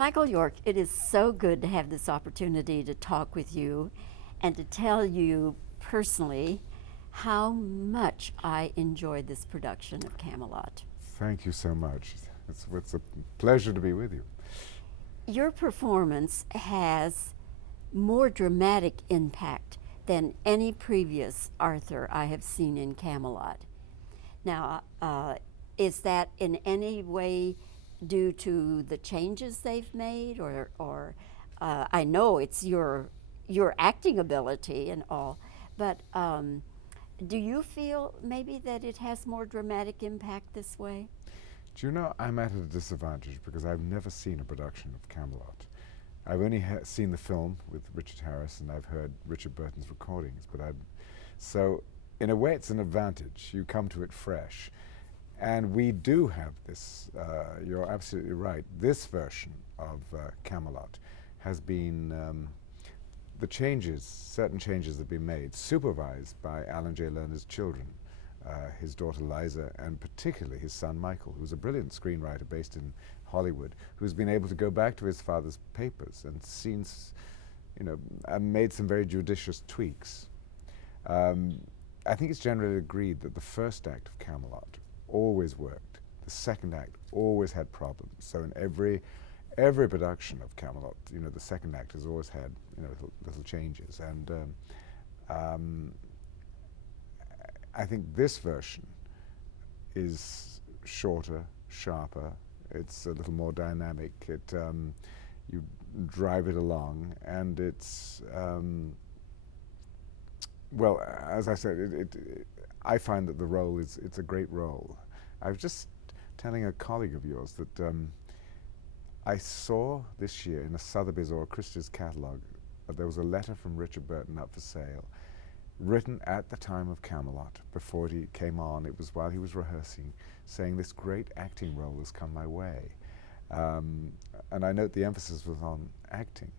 Michael York, it is so good to have this opportunity to talk with you and to tell you personally how much I enjoyed this production of Camelot. Thank you so much. It's a pleasure to be with you. Your performance has more dramatic impact than any previous Arthur I have seen in Camelot. Now, is that in any way due to the changes they've made, or I know it's your acting ability and all, but do you feel maybe that it has more dramatic impact this way? Do you know, I'm at a disadvantage because I've never seen a production of Camelot. I've only seen the film with Richard Harris, and I've heard Richard Burton's recordings, so in a way it's an advantage. You come to it fresh. And we do have this, you're absolutely right, this version of Camelot has been, the changes, certain changes have been made, supervised by Alan J. Lerner's children, his daughter Liza, and particularly his son Michael, who's a brilliant screenwriter based in Hollywood, who's been able to go back to his father's papers and seen, and made some very judicious tweaks. I think it's generally agreed that the first act of Camelot always worked. The second act always had problems. So in every production of Camelot, the second act has always had little changes. And I think this version is shorter, sharper. It's a little more dynamic. You drive it along, and it's well, as I said, I find that the role it's a great role. I was just telling a colleague of yours that I saw this year in a Sotheby's or a Christie's catalogue that there was a letter from Richard Burton up for sale, written at the time of Camelot, before he came on. It was while he was rehearsing, saying, "This great acting role has come my way." And I note the emphasis was on acting,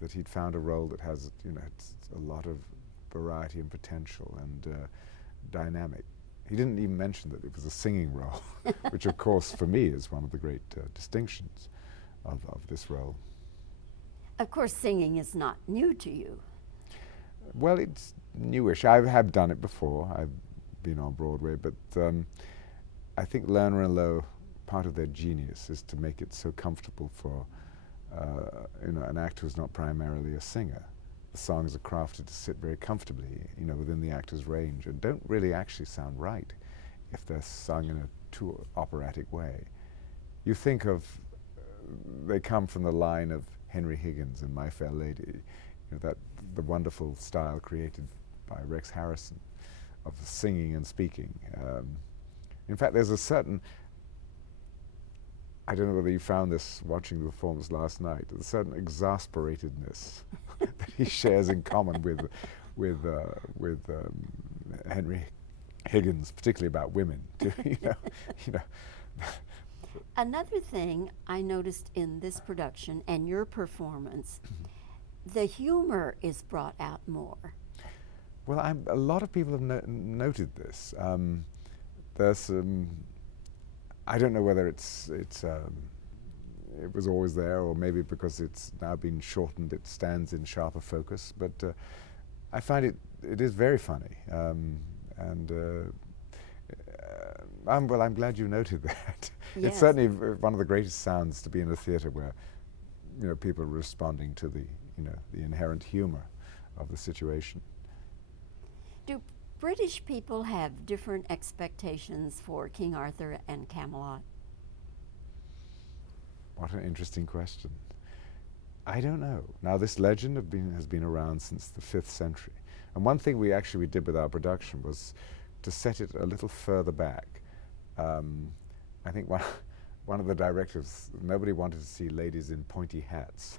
that he'd found a role that has it's a lot of variety and potential and dynamic. He didn't even mention that it was a singing role, which of course for me is one of the great distinctions of this role. Of course, singing is not new to you. Well, it's newish. I have done it before. I've been on Broadway, but I think Lerner and Lowe, part of their genius is to make it so comfortable for an actor who's not primarily a singer. The songs are crafted to sit very comfortably, within the actor's range, and don't really actually sound right if they're sung in a too operatic way. You think of, they come from the line of Henry Higgins in My Fair Lady, that the wonderful style created by Rex Harrison of singing and speaking. In fact, there's a certain, I don't know whether you found this watching the performance last night, a certain exasperatedness that he shares in common with Henry Higgins, particularly about women. Another thing I noticed in this production and your performance, the humor is brought out more. Well, a lot of people have noted this. There's I don't know whether it was always there, or maybe because it's now been shortened, it stands in sharper focus. But I find it is very funny, I'm glad you noted that. Yes. It's certainly one of the greatest sounds to be in a theatre where people are responding to the inherent humor of the situation. Do British people have different expectations for King Arthur and Camelot? What an interesting question. I don't know. Now, this legend has been around since the 5th century. And one thing we did with our production was to set it a little further back. I think one of the directors, nobody wanted to see ladies in pointy hats.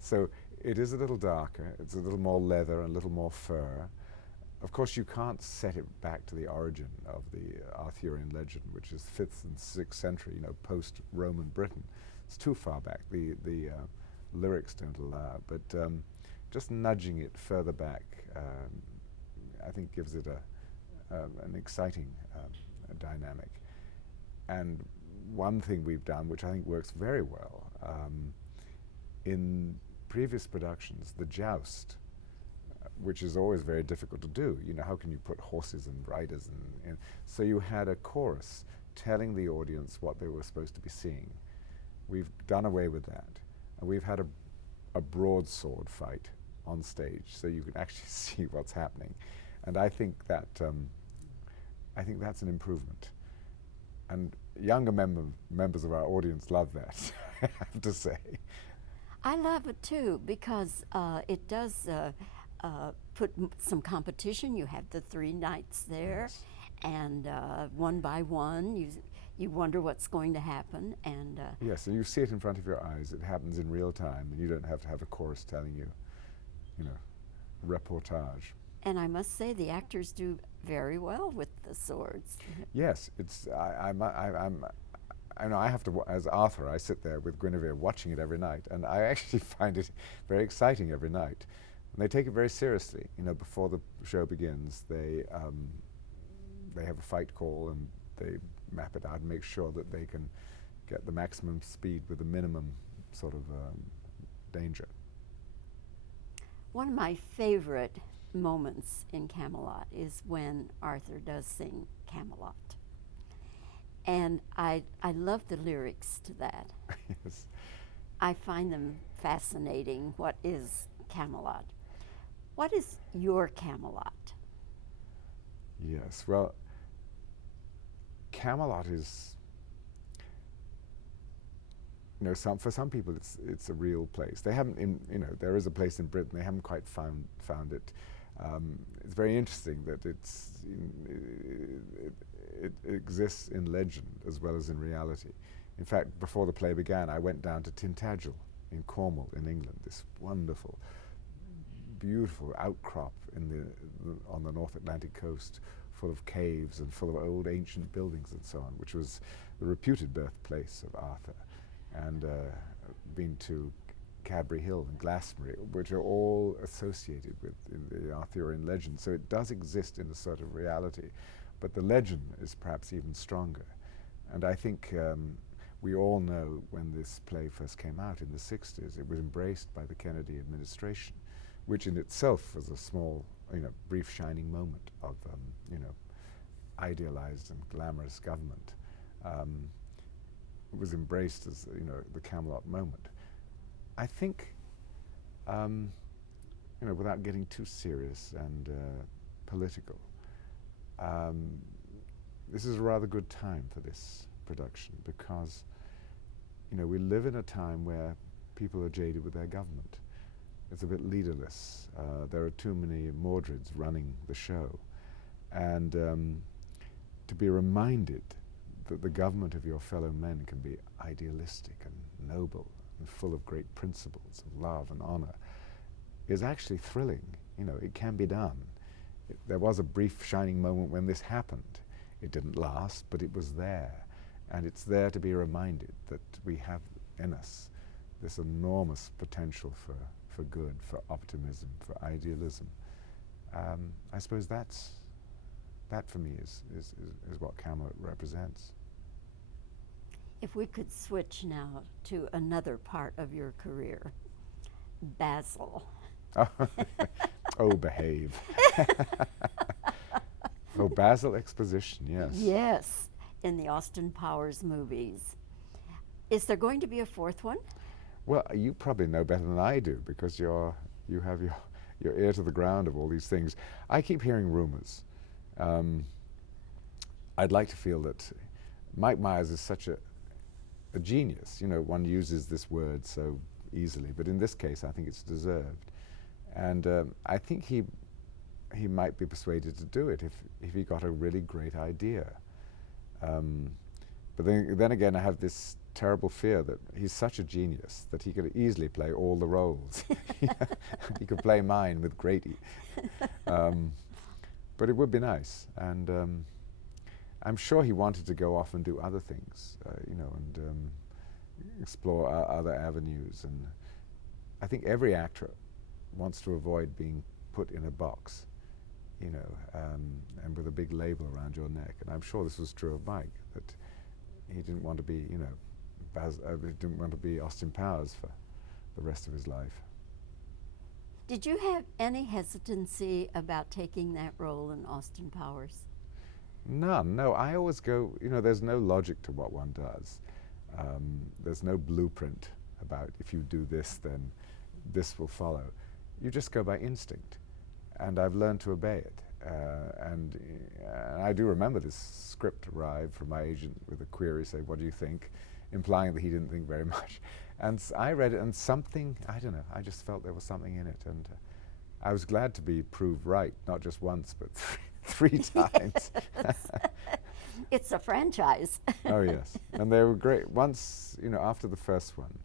So it is a little darker, it's a little more leather and a little more fur. Of course, you can't set it back to the origin of the Arthurian legend, which is 5th and 6th century, post-Roman Britain. It's too far back. The lyrics don't allow. But just nudging it further back, I think gives it an exciting dynamic. And one thing we've done, which I think works very well, In previous productions, the joust, which is always very difficult to do. You know, how can you put horses and riders in? So you had a chorus telling the audience what they were supposed to be seeing. We've done away with that, and we've had a broadsword fight on stage, so you can actually see what's happening. And I think that I think that's an improvement. And younger members of our audience love that, I have to say. I love it too, because it does put some competition. You have the 3 knights there, Yes. and one by one, you wonder what's going to happen. And Yes, and you see it in front of your eyes. It happens in real time, and you don't have to have a chorus telling you, you know, reportage. and I must say, the actors do very well with the swords. Yes, it's. I know I have to, as Arthur, I sit there with Guinevere watching it every night, and I actually find it very exciting every night. And they take it very seriously. You know, before the show begins, they have a fight call, and they map it out and make sure that they can get the maximum speed with the minimum sort of danger. One of my favorite moments in Camelot is when Arthur does sing Camelot. And I love the lyrics to that. Yes. I find them fascinating. What is Camelot? What is your Camelot? Yes. Well, Camelot is, you know, for some people it's a real place. They haven't, you know, there is a place in Britain. They haven't quite found it. It's very interesting that it exists in legend as well as in reality. In fact, before the play began, I went down to Tintagel in Cornwall in England, this wonderful, beautiful outcrop on the North Atlantic coast, full of caves and full of old ancient buildings and so on, which was the reputed birthplace of Arthur. And been to Cadbury Hill and Glastonbury, which are all associated with the Arthurian legend. So it does exist in a sort of reality, but the legend is perhaps even stronger. And I think we all know when this play first came out in the 60s, it was embraced by the Kennedy administration, which in itself was a small, you know, brief shining moment of, you know, idealized and glamorous government. It was embraced as, you know, the Camelot moment. I think, you know, without getting too serious and political, this is a rather good time for this production because, you know, we live in a time where people are jaded with their government. It's a bit leaderless. There are too many Mordreds running the show. And to be reminded that the government of your fellow men can be idealistic and noble and full of great principles of love and honor is actually thrilling. You know, it can be done. There was a brief shining moment when this happened. It didn't last, but it was there. And it's there to be reminded that we have in us this enormous potential for good, for optimism, for idealism. I suppose that for me is what Camelot represents. If we could switch now to another part of your career, Basil. Oh, behave. Oh, Basil exposition, yes. Yes, in the Austin Powers movies. Is there going to be a 4th one? Well, you probably know better than I do because you have your ear to the ground of all these things. I keep hearing rumors. I'd like to feel that Mike Myers is such a genius. You know, one uses this word so easily, but in this case, I think it's deserved. And I think he might be persuaded to do it if he got a really great idea. But then again, I have this terrible fear that he's such a genius that he could easily play all the roles. He could play mine with great but it would be nice. And I'm sure he wanted to go off and do other things, you know, and explore other avenues. And I think every actor wants to avoid being put in a box, you know, and with a big label around your neck. And I'm sure this was true of Mike, that he didn't want to be, you know, he didn't want to be Austin Powers for the rest of his life. Did you have any hesitancy about taking that role in Austin Powers? None. No, I always go, there's no logic to what one does. There's no blueprint about if you do this, then this will follow. You just go by instinct. And I've learned to obey it. And I do remember this script arrived from my agent with a query, say, what do you think? Implying that he didn't think very much. And I read it, and something, I don't know, I just felt there was something in it. And I was glad to be proved right, not just once, but three times. It's a franchise. Oh, yes. And they were great. Once, after the first one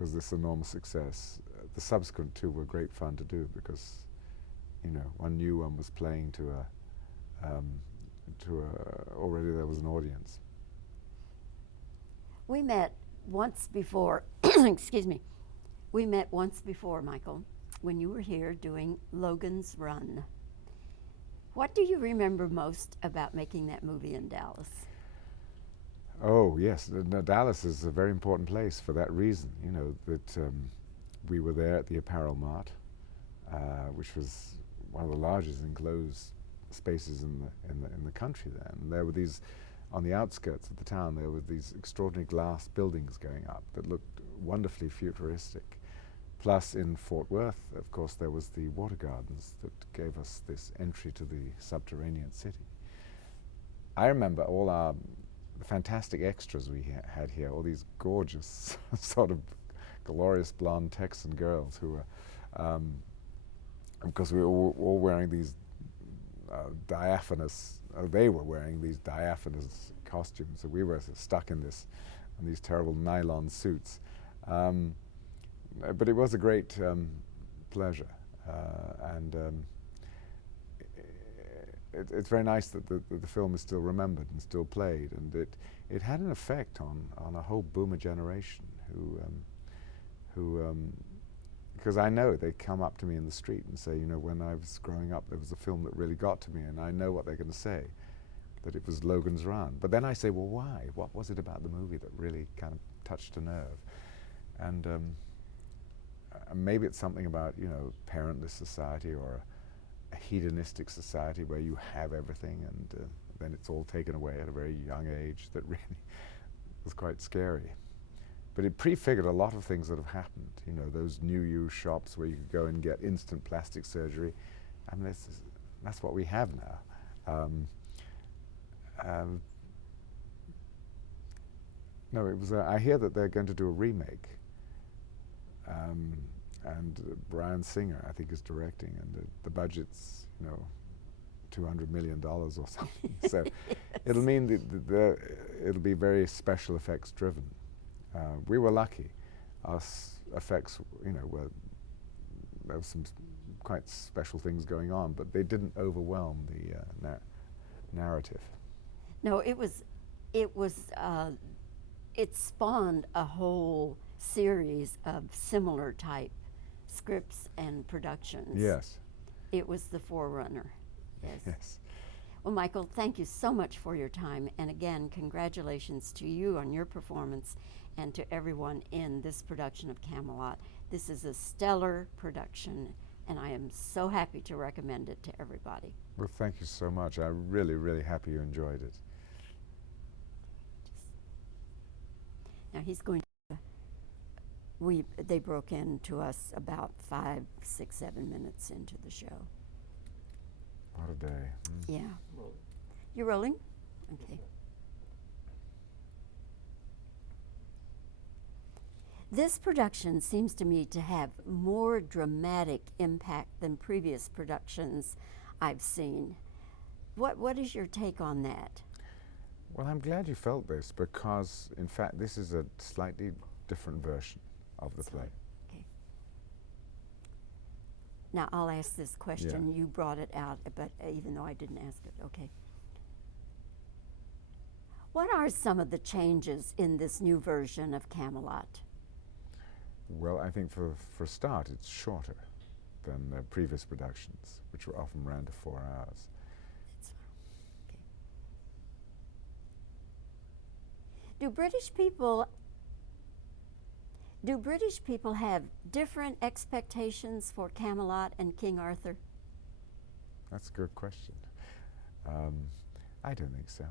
was this enormous success, the subsequent two were great fun to do because, one knew one was playing to already there was an audience. We met once before, excuse me, we met once before, Michael, when you were here doing Logan's Run. What do you remember most about making that movie in Dallas? Oh, yes. Dallas is a very important place for that reason, that we were there at the Apparel Mart, which was one of the largest enclosed spaces in the country then. And there were these, on the outskirts of the town, there were these extraordinary glass buildings going up that looked wonderfully futuristic. Plus, in Fort Worth, of course, there was the water gardens that gave us this entry to the subterranean city. I remember all the fantastic extras we had here, all these gorgeous, sort of glorious blonde Texan girls who were, because we were all wearing these diaphanous, they were wearing these diaphanous costumes, so we were stuck in these terrible nylon suits. But it was a great pleasure, and it's very nice that the film is still remembered and still played, and it had an effect on a whole boomer generation who because I know they come up to me in the street and say, when I was growing up, there was a film that really got to me, and I know what they're going to say, that it was Logan's Run. But then I say, well, why? What was it about the movie that really kind of touched a nerve? And maybe it's something about, parentless society or a hedonistic society where you have everything and then it's all taken away at a very young age that really was quite scary. But it prefigured a lot of things that have happened, those new use shops where you could go and get instant plastic surgery. I mean, that's what we have now. No, it was. I hear that they're going to do a remake, and Bryan Singer, I think, is directing, and the budget's, $200 million or something. So it'll mean it'll be very special effects driven. We were lucky. Our effects, there was some quite special things going on, but they didn't overwhelm the narrative. No, it spawned a whole series of similar type scripts and productions. Yes. It was the forerunner. Yes. Yes. Well, Michael, thank you so much for your time, and again, congratulations to you on your performance and to everyone in this production of Camelot. This is a stellar production, and I am so happy to recommend it to everybody. Well, thank you so much. I'm really, really happy you enjoyed it. Now he's going to, they broke into us about 5, 6, 7 minutes into the show. What a day. Yeah. You're rolling? Okay. This production seems to me to have more dramatic impact than previous productions I've seen. What is your take on that? Well, I'm glad you felt this because, in fact, this is a slightly different version of the play. Okay. Now, I'll ask this question. You brought it out, but even though I didn't ask it, okay. What are some of the changes in this new version of Camelot? Well, I think for a start, it's shorter than the previous productions, which were often ran to 4 hours. Okay. Do British people Do British people have different expectations for Camelot and King Arthur? That's a good question. I don't think so.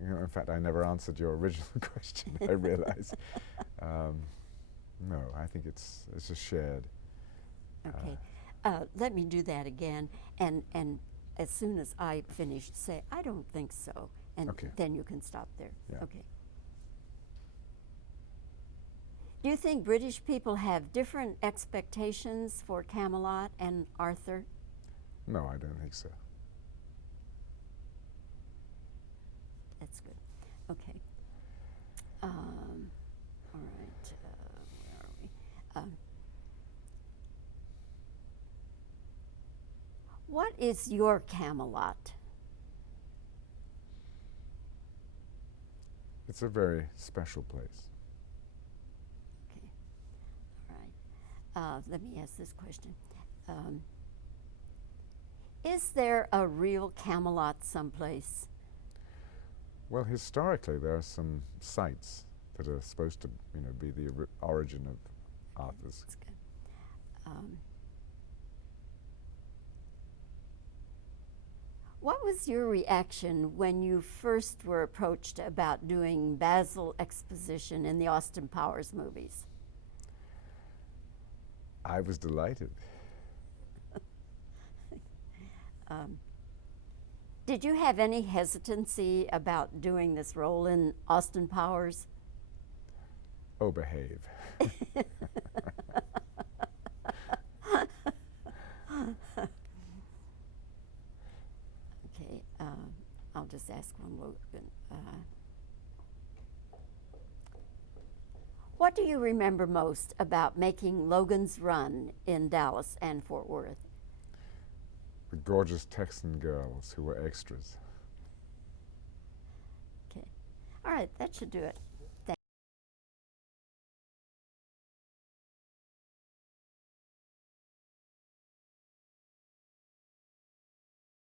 In fact, I never answered your original question, I realize. No, I think it's a shared. Okay. Let me do that again, and as soon as I finish, say, I don't think so, and Okay. then you can stop there. Yeah. Okay. Do you think British people have different expectations for Camelot and Arthur? No, I don't think so. That's good. Okay. All right. Where are we? What is your Camelot? It's a very special place. Okay. All right. Let me ask this question. Is there a real Camelot someplace? Well, historically, there are some sites that are supposed to, be the origin of Arthur's. That's good. What was your reaction when you first were approached about doing Basil exposition in the Austin Powers movies? I was delighted. Did you have any hesitancy about doing this role in Austin Powers? Oh, behave. Okay, I'll just ask one, Logan. What do you remember most about making Logan's run in Dallas and Fort Worth? The gorgeous Texan girls who were extras. Okay. All right, that should do it.